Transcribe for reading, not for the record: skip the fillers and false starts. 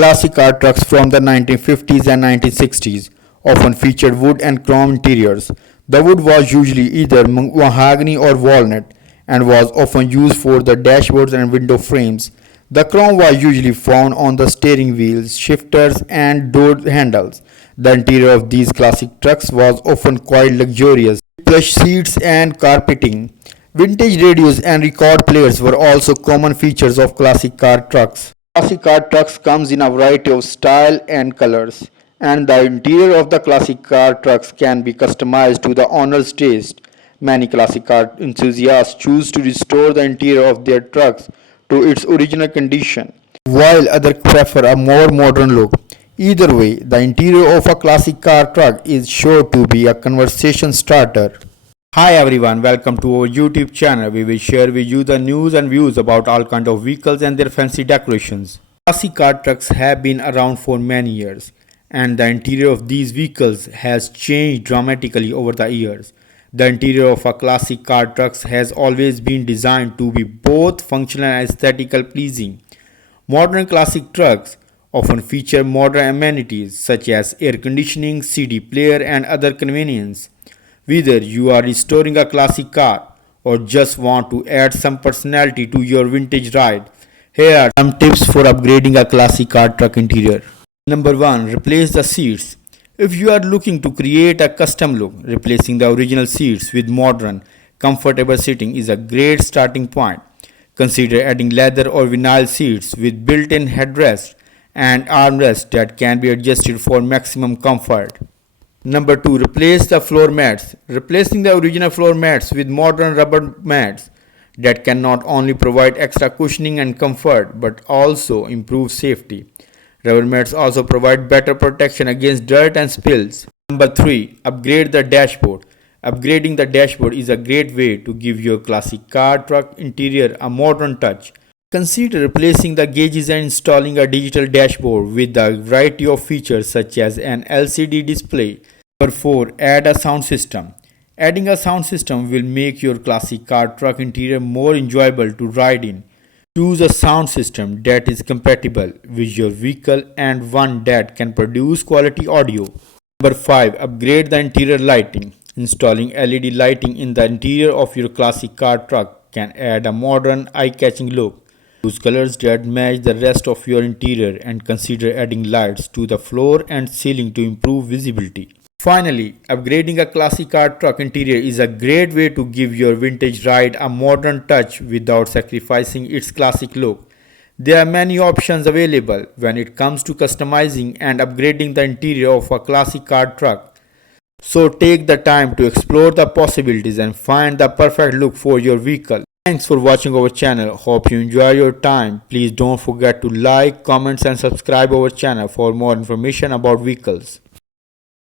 Classic car trucks from the 1950s and 1960s often featured wood and chrome interiors. The wood was usually either mahogany or walnut and was often used for the dashboards and window frames. The chrome was usually found on the steering wheels, shifters, and door handles. The interior of these classic trucks was often quite luxurious. Plush seats and carpeting. Vintage radios and record players were also common features of classic car trucks. Classic car trucks comes in a variety of style and colors, and the interior of the classic car trucks can be customized to the owner's taste. Many classic car enthusiasts choose to restore the interior of their trucks to its original condition, while others prefer a more modern look. Either way, the interior of a classic car truck is sure to be a conversation starter. Hi everyone, welcome to our YouTube channel. We will share with you the news and views about all kinds of vehicles and their fancy decorations. Classic car trucks have been around for many years, and the interior of these vehicles has changed dramatically over the years. The interior of a classic car trucks has always been designed to be both functional and aesthetically pleasing. Modern classic trucks often feature modern amenities such as air conditioning, CD player, and other convenience. Whether you are restoring a classic car or just want to add some personality to your vintage ride, here are some tips for upgrading a classic car truck interior. Number 1. Replace the seats. If you are looking to create a custom look, replacing the original seats with modern, comfortable seating is a great starting point. Consider adding leather or vinyl seats with built-in headrests and armrests that can be adjusted for maximum comfort. Number 2. Replace the floor mats. Replacing the original floor mats with modern rubber mats that can not only provide extra cushioning and comfort but also improve safety. Rubber mats also provide better protection against dirt and spills. Number 3. Upgrade the dashboard. Upgrading the dashboard is a great way to give your classic car truck interior a modern touch. Consider replacing the gauges and installing a digital dashboard with a variety of features such as an LCD display. Number 4. Add a sound system. Adding a sound system will make your classic car truck interior more enjoyable to ride in. Choose a sound system that is compatible with your vehicle and one that can produce quality audio. Number 5. Upgrade the interior lighting. Installing LED lighting in the interior of your classic car truck can add a modern, eye-catching look. Choose colors that match the rest of your interior and consider adding lights to the floor and ceiling to improve visibility. Finally, upgrading a classic car truck interior is a great way to give your vintage ride a modern touch without sacrificing its classic look. There are many options available when it comes to customizing and upgrading the interior of a classic car truck. So take the time to explore the possibilities and find the perfect look for your vehicle. Thanks for watching our channel. Hope you enjoy your time. Please don't forget to like, comment and subscribe our channel for more information about vehicles.